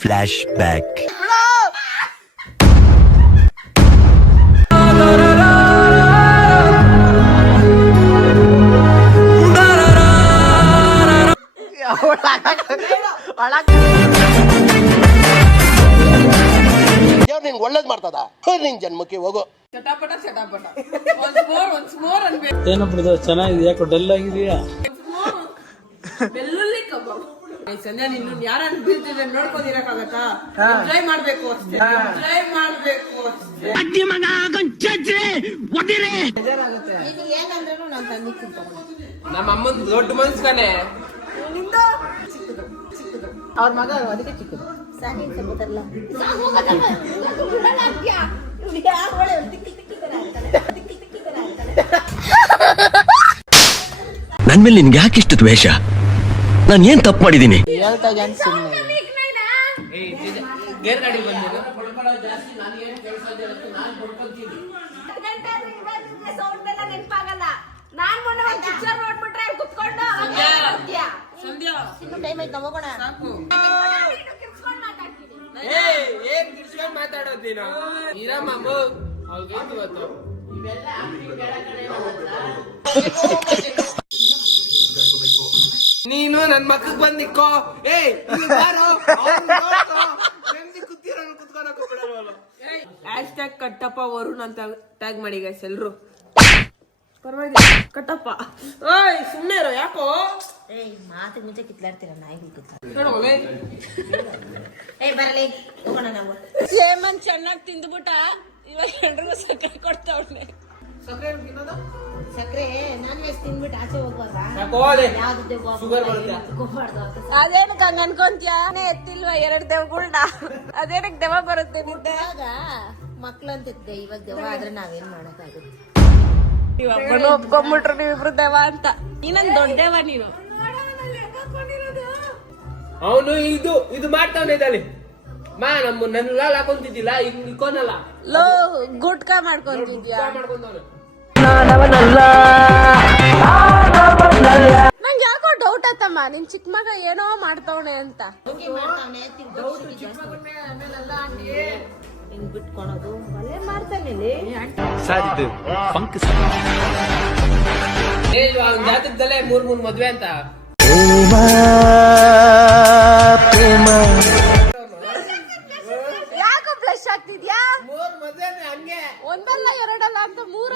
Flashback. ದೇವ್ರು ನಿಂಗೆ ಒಳ್ಳೇದು ಮಾಡ್ತದ? ನಿನ್ ಜನ್ಮಕ್ಕೆ ಹೋಗು. ಚಟಾಪಟ ಅನ್ಬೇಕು. ಏನಪ್ಪ ಚೆನ್ನಾಗಿದೆ ಯಾಕೋ ಡಲ್ ಆಗಿದೆಯಾ? ಬೆಳ್ಳುಳ್ಳಿ ಕಬಾಬ್. ಏ, ಸಂಧ್ಯಾ ನಿನ್ನ ಯಾರನ್ನ ಬೀಳ್ತಿದ್ರೆ ನೋಡ್ಕೊಂಡಿರಕ್ಕಾಗತ್ತಾ ಟ್ರೈ ಮಾಡ್ಬೇಕು ಅಷ್ಟೇ. ಟ್ರೈ ಮಾಡ್ಬೇಕು ಅಷ್ಟೇ. ಇದು ಏನಂದ್ರೂ ನಾನು ತಂದಿ ನಮ್ಮ ಅಮ್ಮನ್ ದೊಡ್ಡ ಮನ್ಸ್ಕನೆ ನಿಂದು? ಅವ್ರ ಮಗ ಅದಕ್ಕೆ ಚಿಕ್ಕದು. ನನ್ ಮೇಲೆ ನಿನ್ಗೆ ಯಾಕೆ ಇಷ್ಟು ದ್ವೇಷ? ನಾನು ಏನ್ ತಪ್ಪು ಮಾಡಿದ್ದೀನಿ ಹೇಳ್ತಾ ಜಾನ್ ಸುಮ್ಮನೆ ಮಾತಾಡೋದ್ ನೀನು ನೀನು ಮಕ್ಕ ಬಂದ್ ನಿಕ್ಕೋ ಏಯ್. ಹ್ಯಾಶ್ ಟ್ಯಾಗ್ ಕಟ್ಟಪ್ಪ ವರುಣ್ ಅಂತ ಟ್ಯಾಗ್ ಮಾಡಿ ಗೈಸ್ ಎಲ್ರು. ಪರವಾಗಿಲ್ಲ. ಕಟ್ಟಪ್ಪ. ಓಯ್ ಸುಮ್ನೆ ಇರೋ ಯಾಕೋ? ಏಯ್ ಮಾತಿಗೆ ಮುಂಚೆ ಕಿತ್ಲಾಡ್ತೀರ ನಾಯಿ ಕಿತ್ಲಾಡ್ತೀರ. ಏಯ್. ಬರಲಿ. ಹೋಗೋಣ ನಾವು. ಹೇಮಂತ್ ಚೆನ್ನಾಗಿ ತಿಂದ್ಬಿಟ್ಟ ಇವಾಗ ಎಲ್ರಿಗೂ ಸಕ್ಕರೆ ಕೊಡ್ತಾವ್ನೆ. ಸಕ್ಕರೆ ತಿನ್ನೋದು? ಸಕ್ಕರೆ ನಾನ್ ವೆಜ್ ತಿನ್ಬಿಟ್ಟು ಆಚೆ ಹೋಗ್ಬೋದಾ. ಯಾವ್ದು ದೆವ್ವ ಶುಗರ್ ಬರುತ್ತೆ. ತಗೋಬಾರ್ದು ಅಂತ ಅದೇನಕ್ಕೆ ಹಂಗ ಅನ್ಕೊಂತ್ಯಾ? ಎತ್ತಿಲ್ವಾ ಎರಡ್ ದೆವ್ಗಳ್ನ? ಅದೇನಕ್ ದೆವ್ವ ಬರುತ್ತೆ ನಿಂದೆ? ಆಗ ಮಕ್ಳು ಅಂತಿದ್ದೆ ಇವಾಗ ದೆವ್ವ ಆದ್ರೆ ನಾವೇನ್ ಮಾಡಕ್ಕಾಗುತ್ತೆ? ನೀವೊಬ್ಬನು ನೀವು ನೀವಿಬ್ರು ದೆವ್ವ ಅಂತ. ನೀನನ್ ದೊಡ್ಡ ದೆವ್ವ ನೀನು. ಅವನು ಇದು ಇದು ಮಾಡ್ತಾವನೆ ಇದ್ದಾನೆ. ಮಾ ನಮ್ಮ ನನ್ನ ಲಾಲ್ ಹಾಕೊಂತಿದ್ದಿಲ್ಲ ಈಗ ನಿಕ್ಕೋನಲ್ಲ ಲೋ ಗುಟ್ಕಾ ಮಾಡ್ಕೊಂತಿದ್ಯಾ? ಮಾಡ್ಕೊಂಡವನು. ನಂಗೆ ಯಾಕೋ ಡೌಟ್ ಆತಮ್ಮ ನಿನ್ ಚಿಕ್ಕ ಮಗ ಏನೋ ಮಾಡ್ತಾವಣೆ ಅಂತ. ಬಿಟ್ಕೊಳೋದು ಒಳ್ಳೆ ಮಾಡ್ತಾನೆ ಫಂಕ್ ಏ ಅವ್ನ ಜಾತಕದಲ್ಲೇ ಮೂರ್ ಮೂರ್ ಮದ್ವೆ ಅಂತ. ಯಾಕೋ ಬ್ಲಶ್ ಆಗ್ತಿದ್ಯಾ ಮೂರ್ ಮದ್ವೆ ಹಂಗೆ. ಒಂದಲ್ಲ ಎರಡಲ್ಲ ಅಂತ ಮೂರ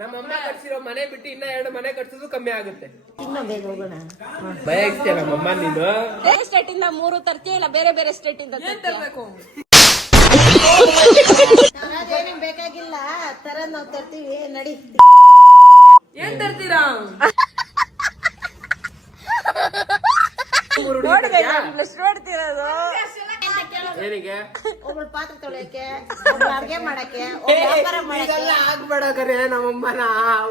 ನಮ್ಮ ಅಮ್ಮ ಕಟ್ಸಿರೋ ಮನೆ ಬಿಟ್ಟು ಇನ್ನ ಎರಡು ಮನೆ ಕಟ್ಸೋದು ಕಮ್ಮಿ ಆಗುತ್ತೆ. ಇನ್ನ ಬೇಗ ಹೋಗೋಣ ಭಯ ಇಷ್ಟೇ ನಮ್ಮಮ್ಮ ನೀನು? ಬೇರೆ ಸ್ಟೇಟ್ ಇಂದ ಮೂರು ತರ್ತೀಯ ಇಲ್ಲ ಬೇರೆ ಬೇರೆ ಸ್ಟೇಟ್ ಇಂದ ತರಬೇಕು? ಅದೇನೇನ್ ಬೇಕಾಗಿಲ್ಲ ತರ ನಾವ್ ತರ್ತೀವಿ ನಡಿ. ಏನ್ ತರ್ತೀರಾ? ನೋಡ್ಬೇಕು ಮಾಡ್ತಿರೋದು ಏನಿಗೆ? ಒಬ್ಬಳು ಪಾತ್ರೆ ತೊಳೆಯಕ್ಕೆ ಒಬ್ಳು ಅಡ್ಗೆ ಮಾಡಕ್ಕೆ ಒಬ್ಳು ವ್ಯಾಪಾರ ಮಾಡಕ್ಕೆ. ಇದೆಲ್ಲ ಆಗ್ಬೇಡ ಕರೆ ನಮ್ಮಮ್ಮನ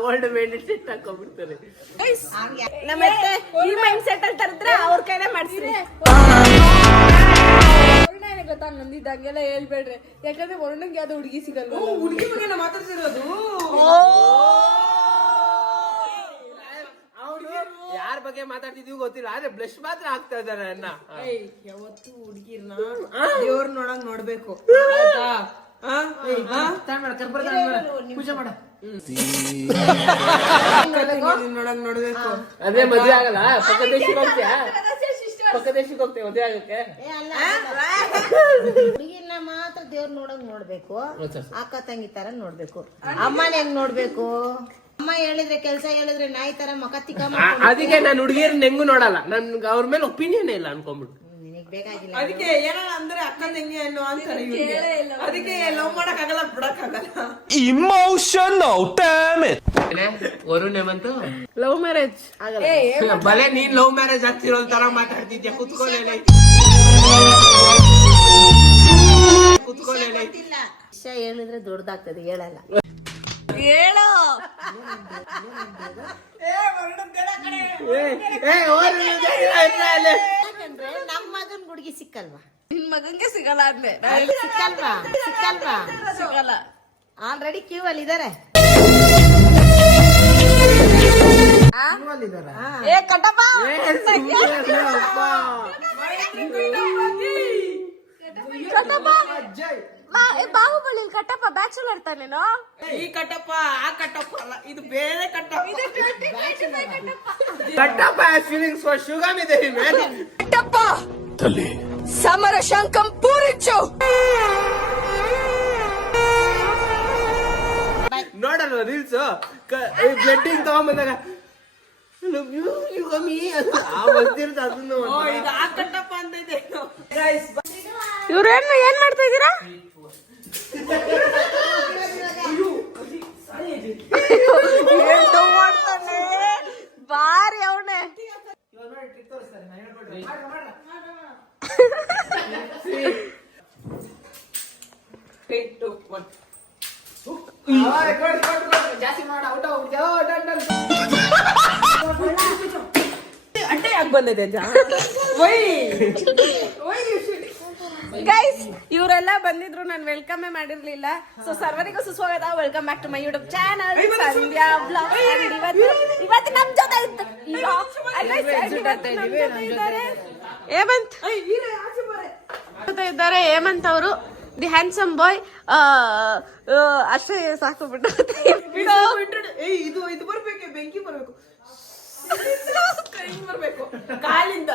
ಓಲ್ಡ್ ಸೆಟ್ ಹಾಕೊಂಡ್ಬಿಡ್ತಾರೆ. ನಮ್ಮ ಅತ್ತೆ ಈ ಮೈಂಡ್ ಸೆಟ್ ಅಲ್ಲಿ ತರದ್ರೆ ಅವ್ರ ಕೈಲೇ ಮಾಡ್ಸಿರಿ ಗೊತ್ತಾ ನಂದಿದ್ದಂಗೆಲ್ಲ ಹೇಳ್ಬೇಡ್ರಿ. ಯಾಕಂದ್ರೆ ವರುಣಂಗೆ ಯಾವ್ದೋ ಹುಡುಗಿ ಸಿಗಲ್ಲ ಹುಡುಗಿ ಬಗ್ಗೆ ನಾ ಮಾತಾಡ್ತಿರೋದು ಯಾರ ಬಗ್ಗೆ ಮಾತಾಡ್ತಿದೀವಿ ಗೊತ್ತಿಲ್ಲ ಆದ್ರೆ ಬ್ಲಶ್ ಮಾತ್ರ ಆಗ್ತಾ ಇದಾರೆ ಅಣ್ಣ. ಯಾವತ್ತು ಹುಡುಗಿರ್ನ ದೇವ್ರ ನೋಡಂಗ್ ನೋಡ್ಬೇಕು? ಪೂಜೆ ಮಾಡ. ನೋಡಂಗ್ ನೋಡ್ಬೇಕು. ಅದೇ ಮದ್ವೆ ಆಗಲ್ಲ ಪಕ್ಕ ದೇಶಕ್ಕೆ ಹೋಗ್ತೀಯಾ? ಪಕ್ಕ ದೇಶಕ್ಕೆ ಹೋಗ್ತೀಯ ಮದ್ವೆ ಆಗಕ್ಕೆ? ಹುಡುಗಿನ ಮಾತ್ರ ದೇವ್ರ ನೋಡಂಗ್ ನೋಡ್ಬೇಕು. ಅಕ್ಕ ತಂಗಿ ತರ ನೋಡ್ಬೇಕು. ಅಮ್ಮನ ಹೆಂಗ್ ನೋಡ್ಬೇಕು? ಅಮ್ಮ ಹೇಳಿದ್ರೆ ಕೆಲ್ಸ ಹೇಳಿದ್ರೆ ನಾಯಿ ತರ ಮಕ ತಿಕ್ಕ ಆ- ಅದಕ್ಕೆ ನಾನು ಹುಡುಗಿಯರ್ ಹೆಂಗು ನೋಡಲ್ಲ. ನನ್ಗೆ ಅವ್ರ ಮೇಲೆ ಒಪಿನಿಯನ್ ಇಲ್ಲ ಅನ್ಕೊಂಡ್ಬಿಟ್ಟು. ನಿನಗ್ ಬೇಕಾಗಿಲ್ಲ. ಅದಕ್ಕೆ ಏನಾರ ಅಂದ್ರೆ ಅಕ್ಕ ತಂಗಿ ಅನ್ನೋ ಅಂತಾರೆ ಇವ್ರಿಗೆ. ಅದಕ್ಕೆ ಲವ್ ಮಾಡಕ್ ಆಗಲ್ಲ ಬಿಡಕ್ ಆಗಲ್ಲ ಇಮೋಷನಲ್ ಏನೇ? ವರುಣ್ ಹೇಮಂತು? ಲವ್ ಮ್ಯಾರೇಜ್ ಬಲೆ ನೀನ್ ಲವ್ ಮ್ಯಾರೇಜ್ ಆಗ್ತಿರೋ ತರ ಮಾತಾಡ್ತಿದ್ಯಾ? ಕುತ್ಕೊಳ್ಳಿ ಕುತ್ಕೊಳ್ಳಿ ಇಲ್ಲ ವಿಷಯ ಹೇಳಿದ್ರೆ ದೊಡ್ಡದಾಗ್ತದೆ ಹೇಳಲ್ಲ. ಹೇಳು. ನಮ್ ಮಗನ್ ಹುಡುಗಿ ಸಿಕ್ಕಲ್ವಾ? ನಿನ್ ಮಗನ್ಗೆ ಸಿಗಲ್ಲ ಅಂದೆ. ಸಿಕ್ಕಲ್ವಾ? ಸಿಕ್ಕಲ್ವಾ? ಸಿಗಲ್ಲ. ಆಲ್ರೆಡಿ ಕ್ಯೂ ಅಲ್ಲಿ ಇದಾರೆ. ಏ ಕಟ್ಟಪ್ಪ ಬಾಹುಬಲಿ ಕಟ್ಟಪ್ಪ ಬ್ಯಾಚುಲರ್ ತಾನೇನೋ ಈ ಕಟ್ಟಪ್ಪ ಆ ಕಟ್ಟಪ್ಪ ಅಲ್ಲ ಇದು ಬೇರೆ ಕಟ್ಟಪ್ಪ. ಕಟ್ಟಪ್ಪ. ಫೀಲಿಂಗ್ಸ್ ಫಾರ್ ಶುಗಮ್ ಇದೆ ಮ್ಯಾನ್ ಕಟ್ಟಪ್ಪ! ಸಮರ ಶಂಕಂ ಪೂರಿಚ್ಚು. ನೋಡಲ್ಲ ರೀಲ್ಸ್ ಬ್ಲಡ್ಡಿಂಗ್ ತಗೊಂಬಂದಾಗ ಇವ್ರೇನು ಯು ಶುಗಾಮಿ ಅಂತ ಆ ಬರ್ತಿರುತ್ತೆ ಓ ಇದು ಆ ಕಟ್ಟಪ್ಪ ಅಂತ ಇದೆ. ಇವ್ರೇನ್ ಏನ್ ಮಾಡ್ತಾ ಇದೀರಾ ಬಾರಿ ಅವನೇ ಅಡ್ಡೆ ಯಾಕೆ ಬಂದಿದೆ ಅಜ್ಜ ವೈ ಗೈಸ್ ಇವರೆಲ್ಲ ಬಂದಿದ್ರು ನಾನು ವೆಲ್ಕಮ್ ಮಾಡಿರ್ಲಿಲ್ಲ. ಸೊ ಸರ್ವರಿಗೂ ಸುಸ್ವಾಗತ. Welcome back to my YouTube channel Sandhya blog ಇವತ್ತು ಇವತ್ತು ನಮ್ ಜೊತೆ ಇದ್ದಾರೆ. ಹೇಮಂತ್. ಜೊತೆ ಇದ್ದಾರೆ ಹೇಮಂತ್ ಅವರು. ದಿ ಹ್ಯಾಂಡ್ಸಮ್ ಬಾಯ್ ಅಷ್ಟೇ ಸಾಕು ಬಿಟ್ಟು ಇದು ಇದು ಬರ್ಬೇಕೆ ಬೆಂಕಿ ಬರ್ಬೇಕು. ಏನ್ ಬರ್ಬೇಕು. ಕಾಲಿಂದ.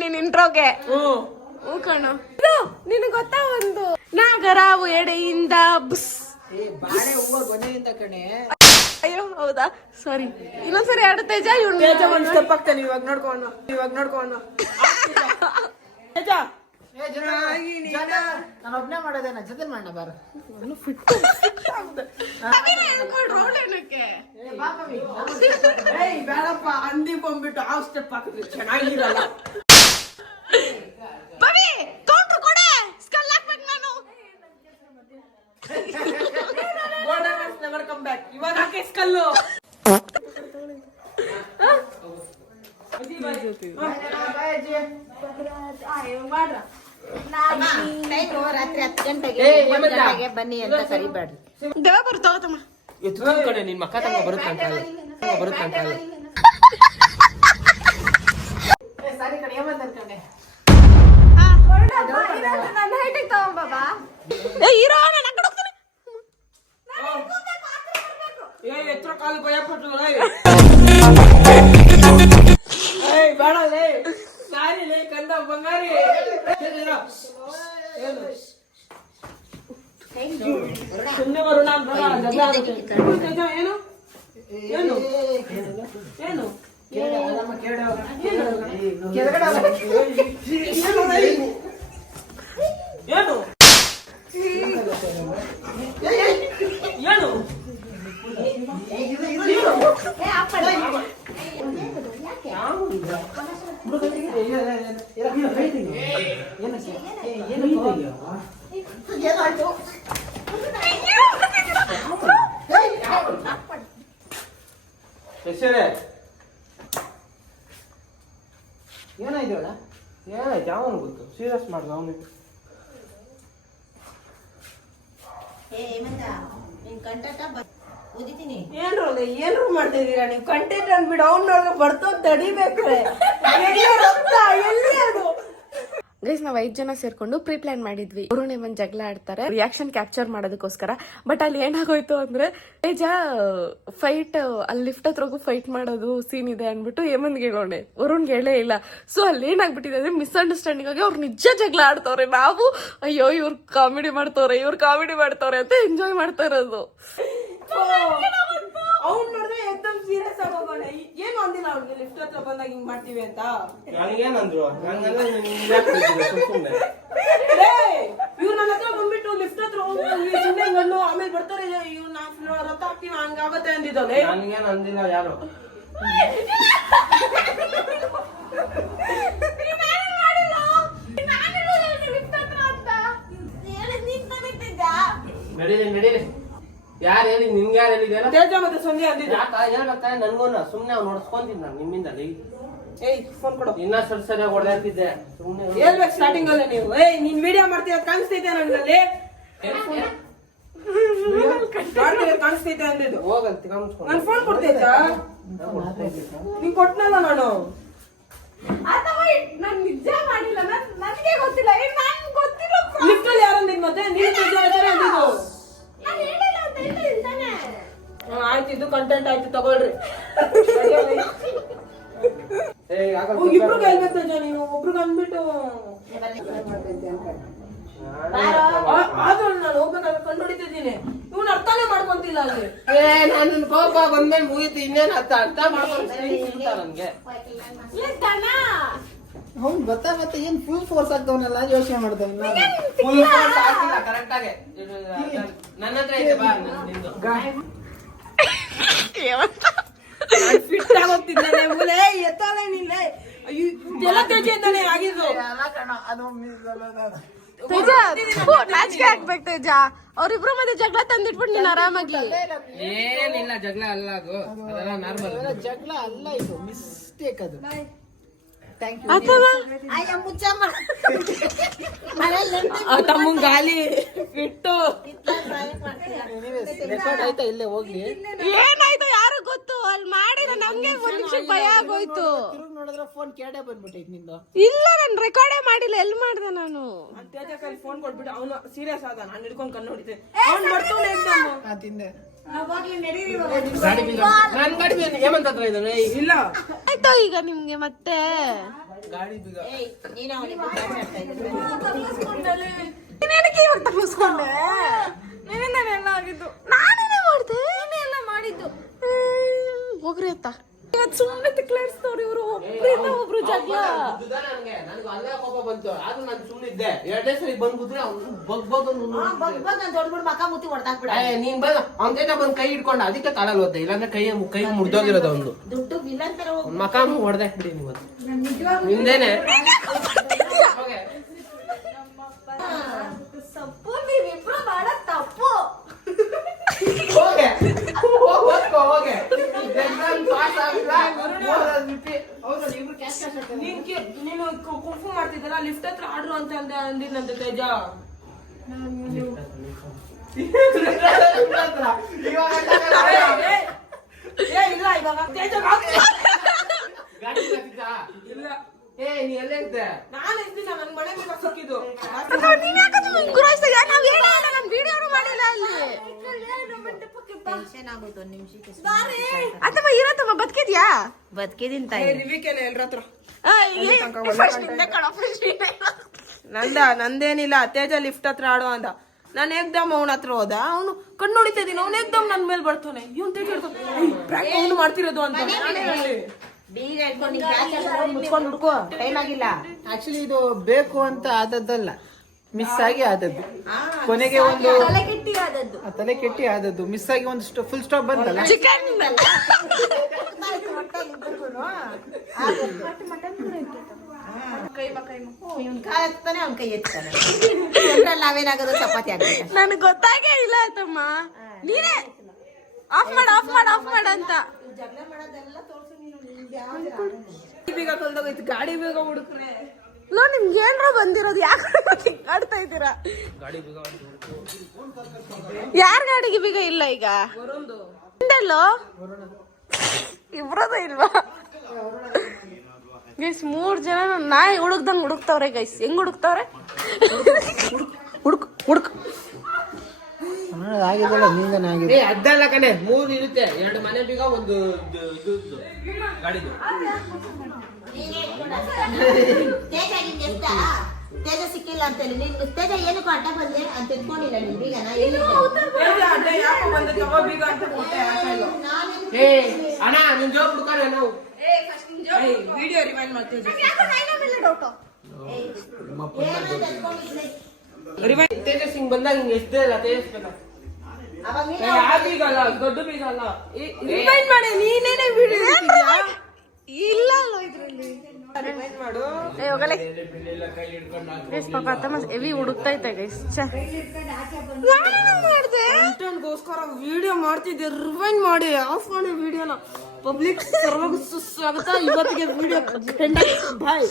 ನೀನ್ ಇಂಟ್ರೋಗೆ ಹ್ಮ್. ಹ್ಞೂ ಕಣೋ. ನಿನಗೆ ಗೊತ್ತಾ ಒಂದು? ನಾಗರಾವು ಎಡೆಯಿಂದ ಬುಸ್. ಅಯ್ಯೋ ಹೌದಾ? ಸಾರಿ ಇನ್ನೊಂದ್ಸರಿ ಎರಡು ತೇಜ ತೇಜ ಒಂದ್ ಸ್ಟೆಪ್ ಆಗ್ತಾನೆ ಇವಾಗ ನೋಡ್ಕೊಂಡು ಇವಾಗ ನೋಡ್ಕೊಂಡು ತೇಜ. ಏಯ್ ಬೇಡಪ್ಪ ಹಂದಿ ಬಂದ್ಬಿಟ್ಟು ಆ ಸ್ಟೆಪ್ ಹಾಕಿದ್ರೆ ಚೆನ್ನಾಗಿರಲ್ಲ ಬವಿ ಕೌಂಟ್ರ್ ಕೊಡೆ ಸ್ಕಲ್ ಹಾಕ್ಬೇಕು ನಾನು golden never come back time ರಾತ್ರಿ ಹತ್ತು ಗಂಟೆಗೆ ಬನ್ನಿ ಅಂತ ಕರಿಬೇಡ್ರಿ ಎತ್ಕೊಂಡ್ ಕಡೆ ನಿನ್ ಮಕ್ಕ ತಂಗ ಬರುತ್ತೆ ಅಂತ ಬರುತ್ತೆ ಅಂತ ಹೀರೋ ಸುಮ್ಮನೆ ಬರೋಣ ಬೇಡ ಜಗಳ ಆಗುತ್ತೆ. ಏನು ಏನು ಏನು ಏನು ಏನು ಹೆಸರೇ ಏನಾಯ್ತು ಅಣ್ಣ ಏನಾಯ್ತು ಯಾವನು ಗೊತ್ತು ಸೀರಿಯಸ್ ಮಾಡ್ದ ಅವನಿಗೆ ಏ ಹೇಮಂತ ನಿನ್ ಕಂಟಟ ಓದಿತೀನಿ ಏನ್ರು ಅಲ್ಲ ಏನ್ರು ಮಾಡ್ತಾ ಇದೀರಾ ನೀವು ಕಂಟೆಂಟ್ ಅಂದ್ಬಿಡು ಅವ್ನೊಳಗೆ ಬರ್ತೋ ತಡಿಬೇಕು ಅದು? ಗೈಸ್, ನಾವ್ ಐದ್ ಜನ ಸೇರ್ಕೊಂಡು ಪ್ರೀ ಪ್ಲಾನ್ ಮಾಡಿದ್ವಿ. ಅವ್ರನ್ನೇ ಒಂದ್ ಜಗಳ ಆಡ್ತಾರೆ. ರಿಯಾಕ್ಷನ್ ಕ್ಯಾಪ್ಚರ್ ಮಾಡೋದಕ್ಕೋಸ್ಕರ. ಬಟ್ ಅಲ್ಲಿ ಏನಾಗೋಯ್ತು ಅಂದ್ರೆ, ತೇಜ ಫೈಟ್ ಅಲ್ಲಿ ಲಿಫ್ಟ್ ಹತ್ರಗೂ ಫೈಟ್ ಮಾಡೋದು ಸೀನ್ ಇದೆ ಅನ್ಬಿಟ್ಟು ಹೇಮಂತ್ಗೆ ಹೇಳೋಣೆ ವರುಣ್ಗೆ ಹೇಳೇ ಇಲ್ಲ. ಸೊ ಅಲ್ಲಿ ಏನಾಗ್ಬಿಟ್ಟಿದೆ ಅಂದ್ರೆ ಮಿಸ್ಅಂಡರ್ಸ್ಟ್ಯಾಂಡಿಂಗ್ ಆಗಿ ಅವ್ರು ನಿಜ ಜಗಳ ಆಡ್ತವ್ರೆ. ನಾವು, ಅಯ್ಯೋ, ಇವ್ರು ಕಾಮಿಡಿ ಮಾಡ್ತವ್ರೆ, ಇವ್ರು ಕಾಮಿಡಿ ಮಾಡ್ತವ್ರೆ ಅಂತ ಎಂಜಾಯ್ ಮಾಡ್ತಾ ಇರೋದು ಅವ್ನ್ ನೋಡಿದ್ರೆ ಎಕ್ದಮ್ ಸೀರಿಯಸ್ ಆಗಿ ಹೋಗೋಣ ಏನು ಅಂದಿಲ್ಲ ಅವ್ನಿಗೆ ಲಿಫ್ಟ್ ಹತ್ರ ಬಂದಾಗ ಹಿಂಗ್ ಮಾಡ್ತೀವಿ ಅಂತ. ನನಗೇನಂದ್ರು? ಸುಮ್ನೆ. ಇವ್ರು ನನ್ನ ಹತ್ರ ಬಂದ್ಬಿಟ್ಟು ಲಿಫ್ಟ್ ಹತ್ರ ಹೋಗಿ ಸುಮ್ಮನೆ ಗಂಡು ಆಮೇಲೆ ಬರ್ತಾರೆ ಇವ್ರು ನಾವು ರಥ ಹಾಕ್ತೀವಿ ಹಂಗಾಗತ್ತೆ ಅಂದಿದ್ದಾನೆ. ನನಗೇನು ಅಂದಿಲ್ಲ ಯಾರು? ನಡೀಲಿ ನಡೀಲಿ ಯಾರು ಹೇಳಿ ನಿಮ್ಗೆ ಯಾರು ತೇಜ ಮತ್ತೆ ಸಂಧ್ಯಾ ಅಂದಿದಾ ಯಾಕ? ನನ್ಗೂ ಸುಮ್ಮನೆ ಅವ್ನು ನೋಡ್ಸ್ಕೊಂತೀನಿ ನಾನು ನಿಮ್ಮಿಂದ ಲೇ. ಏಯ್ ಫೋನ್ ಕೊಡು. ಇನ್ನ ಸರಿ ಸರಿಯಾಗಿ ಹೊಡೆದಾಕಿದ್ದೆ ಹೇಳ್ಬೇಕು ಸ್ಟಾರ್ಟಿಂಗ್ ಅಲ್ಲೇ ನೀವು. ಏಯ್ ನೀನ್ ವಿಡಿಯೋ ಮಾಡ್ತೀಯ? ಕಾಣಿಸ್ತೈತೆ ನನ್ನಲ್ಲಿ? ಮಾಡ್ತೀಯ? ಕಾಣಿಸ್ತೈತೆ ಅಂದಿದ್ದು. ಹೋಗಂತ ನಾನು ಫೋನ್ ಕೊಡ್ತೈತಾ ನೀನ್ ಕೊಟ್ನಲ್ಲ ನಾನು. ನಾನು ನಿಜ ಮಾಡಿಲ್ಲ. ನನಗೆ ಗೊತ್ತಿಲ್ಲ. ನಾನು ಗೊತ್ತಿಲ್ಲ ಲಿಫ್ಟ್ ಅಲ್ಲಿ. ಯಾರಂದಿದ್ ಮತ್ತೆ? ನೀನ್ ನಿಜ ಹೇಳ್ತಾರೆ ಅಂದಿದ್ದು. ಆಯ್ತು ಇದು ಕಂಟೆಂಟ್ ಆಯ್ತು ತಗೊಳ್ರಿ. ಓ, ಇಬ್ರಿಗೆ ಹೇಳ್ಬೇಕು ನಿಜ ನೀನು. ಒಬ್ರಿಗೆ ಅಂದ್ಬಿಟ್ಟು ಆದ್ರೂ ನಾನು ಹೋಗ್ಬೇಕಾದ್ರೆ ಕಂಡು ಹಿಡಿತಿದ್ದೀನಿ ಇವ್ನು ಅರ್ಥನೇ ಮಾಡ್ಕೊಂತಿಲ್ಲ ಅಲ್ಲಿ. ಏ ನನ್ನ ಕೋಪ ಬಂದ್ಮೇಲೆ ಮುಗೀತು ಇನ್ನೇನು ಅರ್ಥ? ಅರ್ಥ ಮಾಡ್ಕೊಂಡು ನನ್ಗೆ. ಅವ್ನು ಗೊತ್ತಾ ಮತ್ತೆ ಏನ್ ಫುಲ್ ಫೋರ್ಸ್ ಆಗ್ತವನಲ್ಲ? ಯೋಚನೆ ಮಾಡ್ದೆ ಫುಲ್ ಫೋರ್ಸ್ ಹಾಕಿಲ್ಲ ಕರೆಕ್ಟ್ ಆಗಿ. ನನ್ನ ಹತ್ರ ಇದೆ ಬಾ ನಿಂದು. ಫಿಟ್ ಆಗೋಗ್ತಿದ್ದಾನೆ ಮೂಲೆ ಎತ್ತಾಳೆ ನಿನ್ನೆ ಅಯ್ಯೋ ಎಲ್ಲ ತೆಗೆಯಿಂದಾನೆ ಆಗಿದ್ದು. ಅದು ತೇಜ ಥು, ನಾಚಿಕೆ ಆಗ್ಬೇಕು ತೇಜ. ಅವ್ರಿಬ್ರು ಮತ್ತೆ ಜಗಳ ತಂದಿಟ್ಬಿಟ್ಟು ನೀನ್ ಆರಾಮಾಗಿ. ಏನಿಲ್ಲ ಜಗಳ ಅಲ್ಲ ಅದು. ಅದೆಲ್ಲ ನಾರ್ಮಲ್ ಜಗಳ ಅಲ್ಲ ಇದು. ಮಿಸ್ಟೇಕ್ ಅದು. ತಮ್ಮನ್ ಗಾಲಿ ರೆಕಾರ್ಡ್ ಆಯ್ತಾ ಇಲ್ಲೇ ಹೋಗ್ಲಿ ಏನಾಯ್ತು ಯಾರು ಗೊತ್ತು ಅಲ್ಲಿ ಮಾಡಿದ ನಮ್ಗೆ ಭಯ ಆಗೋಯ್ತು ನೋಡಿದ್ರೆ ಫೋನ್ ಕೇಳೇ ಬಂದ್ಬಿಟ್ಟೈತೆ ನಿಂದು ಇಲ್ಲ ನಾನು ರೆಕಾರ್ಡೇ ಮಾಡಿಲ್ಲ ಎಲ್ಲಿ ಮಾಡ್ದೆ ನಾನು ಫೋನ್ ಕೊಟ್ಬಿಟ್ಟು ಅವನು ಸೀರಿಯಸ್ ಆದ ನಾನು ಹಿಡ್ಕೊಂಡ್ ಕಣ್ಣು ಹೊಡಿತೆ ಅವ್ನು ಮಾಡ್ತಾನೆ ಇಲ್ಲ ಆಯ್ತು ಈಗ ನಿಮ್ಗೆ ಮತ್ತೆ ಗಾಡಿ ಬೀಗ ತಪ್ಪಿಸ್ಕೊಂಡೆ. ಆಗಿದ್ದು. ನಾನೇನೇ ಮಾಡ್ದೆ? ಎಲ್ಲ ಮಾಡಿದ್ದು. ಹೋಗ್ರಿ ಅತ್ತ ಇವತ್ತು ಸುಮ್ಮನೆ ತಿಕ್ಲಾಡ್ಸ್ತವ್ರು ಇವರು ಒಬ್ರಿಂದ ಒಬ್ರು ಜಗಳ. ನನ್ಗೆ. ನನಗೆ ಅಲ್ಲೇ ಕೋಪ ಬಂತು. ಆದ್ರೂ ನಾನು ಸುಮ್ಮನಿದ್ದೆ ಎರಡು ಸರಿ ಬಂದ್ ಅವನು ಅವ್ನು ಬಗ್ ಬಗ್ ಅಂದು ನಾನು ಬಗ್ ಬಗ್ ಮಕಾ ಹೊಡ್ಬಿಟ್ಟು ಮಕ ಮುತ್ತಿ ಹೊಡ್ದಾಕ್ಬಿಡ ಬಿಡ ನೀನ್ ಬಂದ ಅವ್ನ ಜೊತೆ ಬಂದ್ ಕೈ ಹಿಡ್ಕೊಂಡ ಅದಕ್ಕೆ ಕಾಲಲ್ಲಿ ಹೋದೆ. ಇಲ್ಲಾಂದ್ರೆ ಕೈ ಕೈ ಮುಡ್ದೋಗಿರೋದು ಅವ್ನು ದುಡ್ಡು ವಿಲನ್ ತರ ಹೋಗ್ ಮಕ ಹೊಡೆದಾಕ್ ಬಿಡಿ ನೀವು ನಿಂದೇನೆ. ಹೋಗೆ. ತಪ್ಪು ನೀವಿಬ್ರು ಮಾಡ ತಪ್ಪು. ಹೋಗೆ. ಹೋಗ್ ಓದ್ಕೋ, ಹೋಗೆ. ನೀನು ಕುಂಫು ಮಾಡ್ತಿದ್ದಲ್ಲ ಲಿಫ್ಟ್ ಹತ್ರ ಆಡ್ರು ಅಂತ ಅಂದ ಅಂದಿದ್ನಂತೆ ತೇಜ. ಇವಾಗ ಏ, ಏ ಇಲ್ಲ ಇವಾಗ ತೇಜ? ಇಲ್ಲ. ಏ ನೀ ಎಲ್ಲೇ ಇದ್ದೆ ನಾನು ಇದ್ದೀನಿ ನನ್ ಮನೆ ಮೇಲೆ ಸಿಕ್ಕಿದ್ದು. ನೀನ್ ಯಾಕಂದ್ರೆ ಗುರಾಯಿಸ್ತಾ ನಾನ್ ವಿಡಿಯೋನು ಮಾಡಿಲ್ಲ ಅಲ್ಲಿ. ಟೆನ್ಷನ್ ಆಗೋಯ್ತು? ಒಂದ್ ನಿಮಿಷಕ್ಕೆ ಅಥವಾ ಇರತ್ತಮ್ಮ ಬದುಕಿದ್ಯಾ? ಬದುಕಿದೀನಿ ತಾಯಿ. ಎಲ್ರ ಹತ್ರ ನಿಂದೆ ನಂದೇನಿಲ್ಲ ತೇಜ ಲಿಫ್ಟ್ ಹತ್ರ ಆಡೋ ಅಂದ. ನಾನು ಏಕ್ದಮ್ ಅವನ ಹತ್ರ ಹೋದ. ಅವನು ಕಣ್ಣು ಹೊಡಿತಾ ಇದೀನಿ ಅವ್ನು ಏಕ್ದಮ್ ನನ್ ಮೇಲೆ ಬರ್ತಾನೆ. ಇವನ್ ತೇಜ ಪ್ರಾಂಕ್ ಅವನು ಮಾಡ್ತಿರೋದು ಅಂತ. ಮುಚ್ಕೊಂಡು ಹುಡ್ಕೋ ಟೈಮ್ ಆಗಿಲ್ಲ ಆಕ್ಚುಲಿ ಇದು ಬೇಕು ಅಂತ ಆದದ್ದಲ್ಲ. ಮಿಸ್ ಆಗಿ ಆದದ್ದು. ಕೊನೆಗೆ ಒಂದು ತಲೆ ಕೆಟ್ಟಿ ಆದದ್ದು. ಮಿಸ್ ಆಗಿ ಒಂದು ಫುಲ್ ಸ್ಟಾಪ್ ಬಂತಲ್ಲ ಚಿಕನ್ ಇವ್ನ ಕಾಲ ಎತ್ತಾನೆ ಅವ್ನ ಕೈ ಎತ್ತಾನೆ ಇದ್ರಲ್ಲಿ ನಾವೇನಾಗೋದು ಚಪಾತಿ ಆಗ್ಬೇಕು ನನಗೆ ಗೊತ್ತಾಗೇ ಇಲ್ಲ ಆಯ್ತಮ್ಮ ನೀನೇ ಆಫ್ ಮಾಡ ಆಫ್ ಮಾಡ ಆಫ್ ಮಾಡ ಅಂತ. ಬೀಗ ಗಾಡಿ ಬೇಗ ಹುಡುಕ್ರೆ. ಲೋ, ನಿಮ್ಗೆ ಏನ್ರ ಬಂದಿರೋದು, ಯಾಕೆ ಆಡ್ತಾ ಇದ್ದೀರಾ? ಯಾರ ಗಾಡಿಗೆ ಬೀಗ ಇಲ್ಲ ಈಗ? ಹಿಂದೆಲ್ಲೋ? ಇಬ್ರದು ಇಲ್ವಾ? ಗೈಸ್ ಮೂರ್ ಜನ ನಾಯಿ ಹುಡುಕ್ದಂಗ್ ಹುಡುಕ್ತಾವ್ರೆ ಗೈಸ್ ಹೆಂಗ್ ಹುಡುಕ್ತಾವ್ರೆ? ಹುಡುಕ್ ಹುಡುಕ್. ಆಗಿದ್ದಲ್ಲ ನಿಂದನೇ ಆಗಿದೆ ಏ ಅದ್ದಲ್ಲ ಕಣೆ ಮೂರು ಇರುತ್ತೆ. ಎರಡು ಮನೆ ಬೀಗ ಒಂದು ಇದು- ಇದು- ಗಾಡಿದು. ತೇಜ ನಿಂಗೆ ಎಷ್ಟ ತೇಜ ಸಿಕ್ಕಿಲ್ಲ ಅಂತ ಹೇಳಿ ನೀನ್ ತೇಜ ಏನಕ್ಕೂ ಅಡ್ಡ ಬಂದೆ ಅಂತ ತಿಳ್ಕೊಂಡಿಲ್ಲ ನಿನ್ ಈಗ ತೇಜ ಅಡ್ಡ ಯಾಕೋ ಬಂದ ತಗೋ ಬೀಗ ಅಂತ ಕೊಟ್ಟೆ ಹಾಕಲ್ಲ ಏ ಅಣ್ಣ ನಿನ್ ಜೋಬ್ ಹುಡ್ಕಾರ ನಾವು. ವಿಡಿಯೋ ರಿವೈಂಡ್ ಮಾಡ್ತೀವಿ ರಿವೈಂಡ್ ತೇಜ ಸಿಂಗ್ ಬಂದಾಗ ಹಿಂಗ್ ಎಷ್ಟೇ ಇಲ್ಲ ತೇಜಸ್ ನೀನ್ ಆ ಬೀಗ ಅಲ್ಲ ದೊಡ್ಡ ಬೀಗ ಅಲ್ಲ ರಿವೈಂಡ್ ಮಾಡಿ ನೀನೇನೆ ವಿಡಿಯೋ ಇಲ್ಲ ಇದ್ರಲ್ಲಿ. ಏ ಹೋಗಲೇ. ಗೈಸ್ ಪಾಪ ಹೆವಿ ವಿಡಿಯೋ ಮಾಡ್ತಿದ್ದೆ. ರಿವೈಂಡ್ ಮಾಡಿ. ಆಫ್ ಮಾಡಿ ವಿಡಿಯೋನ ಪಬ್ಲಿಕ್ ಸರ್ವಾಗ ಸುಸ್ವಾಗತ. ಇವತ್ತಿಗೆ ವಿಡಿಯೋ ಬಾಯ್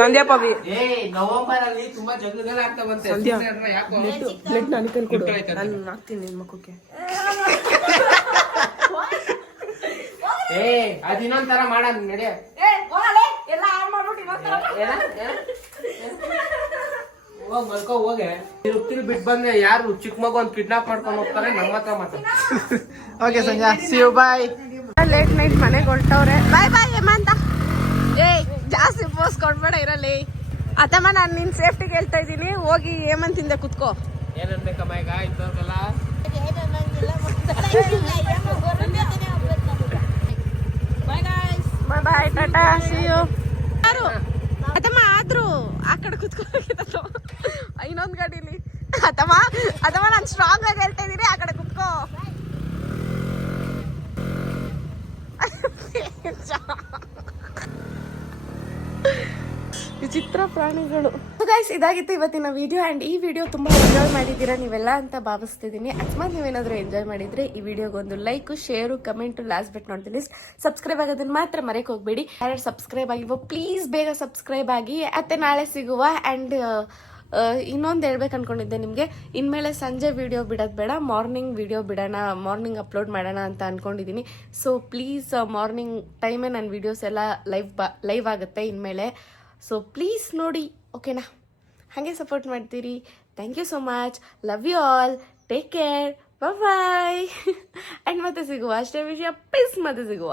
ಸಂಧ್ಯಾ ಪವಿ. ಏ ನವೆಂಬರ್ ಅಲ್ಲಿ ತುಂಬಾ ಜಗಳಗಳು ಆಗ್ತಾ ಬಂತೆ. ಸಂಧ್ಯಾ. ಸುಮ್ನೆ ಇರ್ರೆ ಯಾಕೋ? ಬ್ಲಡ್ ನಾನು ಕೈ ಕೊಡು. ನಾನು ಹಾಕ್ತೀನಿ ನಿನ್ ಮಕ್ಕಕ್ಕೆ ಏ ಅದ್ ಇನ್ನೊಂದ್ ತರ ಮಾಡೋಣ ನಡಿ ಹೋಗ್ ಮಲ್ಕೋ ಹೋಗೆ. ತಿರುಗ್ತಿರು ಬಿಟ್ ಬಂದೆ ಯಾರು ಚಿಕ್ಕ ಮಗು ಒಂದ್ ಕಿಡ್ನಾಪ್ ಮಾಡ್ಕೊಂಡು ಹೋಗ್ತಾರೆ? ನಮ್ಮ ಹತ್ರ ಮಾತಾಡ್ತಾರೆ okay Sanjay see you bye late night ಮನೆಗೆ ಹೊರಟವ್ರೆ. ಬಾಯ್ ಬಾಯ್ ಹೇಮಂತ. ಏಯ್ ಜಾಸ್ತಿ ಪೋಸ್ ಕೊಡ್ಬೇಡ ಇರಲಿ ಅತ್ತಮ್ಮ ನಾನು ನಿನ್ ಸೇಫ್ಟಿಗೆ ಹೇಳ್ತಾ ಇದ್ದೀನಿ. ಹೋಗಿ ಹೇಮಂತಿಂದ ಕುತ್ಕೋ. ಏನ್ ಅನ್ಬೇಕಮ್ಮ ಈಗ? ಇದ್ದವ್ರಿಗೆಲ್ಲ? Bye bye tata. See you ಯಾರು ಅತ್ತಮ್ಮ ಆದ್ರೂ. ಆ ಕಡೆ ಕುತ್ಕೋಬೇಕಿತ್ತು ಇನ್ನೊಂದ್ ಗಾಡಿಲಿ ಅತ್ತಮ್ಮ ಅತ್ತಮ್ಮ ನಾನು ಸ್ಟ್ರಾಂಗ್ ಆಗಿ ಹೇಳ್ತಾ ಇದ್ದೀನಿ. ಆ ಕಡೆ ಕುತ್ಕೋ. ವಿಚಿತ್ರ ಪ್ರಾಣಿಗಳು. ಗೈಸ್ ಇದಾಗಿತ್ತು ಇವತ್ತಿನ ವಿಡಿಯೋ ಆ್ಯಂಡ್ ಈ ವಿಡಿಯೋ ತುಂಬ ಎಂಜಾಯ್ ಮಾಡಿದ್ದೀರಾ ನೀವೆಲ್ಲ ಅಂತ ಭಾವಿಸ್ತಿದ್ದೀನಿ. ಅಕಸ್ಮಾತ್ ನೀವೇನಾದರೂ ಎಂಜಾಯ್ ಮಾಡಿದ್ರೆ ಈ ವಿಡಿಯೋಗೊಂದು like share comment last bit ನೋಡ್ತೀನಿ ಸಬ್ಸ್ಕ್ರೈಬ್ ಆಗೋದನ್ನ ಮಾತ್ರ ಮರೆಯಕ್ಕೆ ಹೋಗ್ಬೇಡಿ. ಯಾರು ಸಬ್ಸ್ಕ್ರೈಬ್ ಆಗಿವೋ ಪ್ಲೀಸ್ ಬೇಗ ಸಬ್ಸ್ಕ್ರೈಬ್ ಆಗಿ. ಮತ್ತೆ ನಾಳೆ ಸಿಗುವ ಆ್ಯಂಡ್ ಇನ್ನೊಂದು ಹೇಳ್ಬೇಕು ಅನ್ಕೊಂಡಿದ್ದೆ ನಿಮಗೆ. ಇನ್ಮೇಲೆ ಸಂಜೆ ವಿಡಿಯೋ ಬಿಡೋದು ಬೇಡ ಮಾರ್ನಿಂಗ್ ವಿಡಿಯೋ ಬಿಡೋಣ ಮಾರ್ನಿಂಗ್ ಅಪ್ಲೋಡ್ ಮಾಡೋಣ ಅಂತ ಅನ್ಕೊಂಡಿದ್ದೀನಿ ಸೊ ಪ್ಲೀಸ್ ಮಾರ್ನಿಂಗ್ ಟೈಮೇ ನನ್ನ ವಿಡಿಯೋಸ್ ಎಲ್ಲ ಲೈವ್ ಬಾ ಲೈವ್ ಆಗುತ್ತೆ ಇನ್ಮೇಲೆ. ಸೊ ಪ್ಲೀಸ್ ನೋಡಿ ಓಕೆನಾ ಹಾಗೆ ಸಪೋರ್ಟ್ ಮಾಡ್ತೀರಿ. Thank you so much love you all take care bye and ಮತ್ತೆ ಸಿಗುವ ಅಷ್ಟೇ ವಿಷಯ ಪ್ಲೀಸ್ ಮತ್ತೆ ಸಿಗುವ.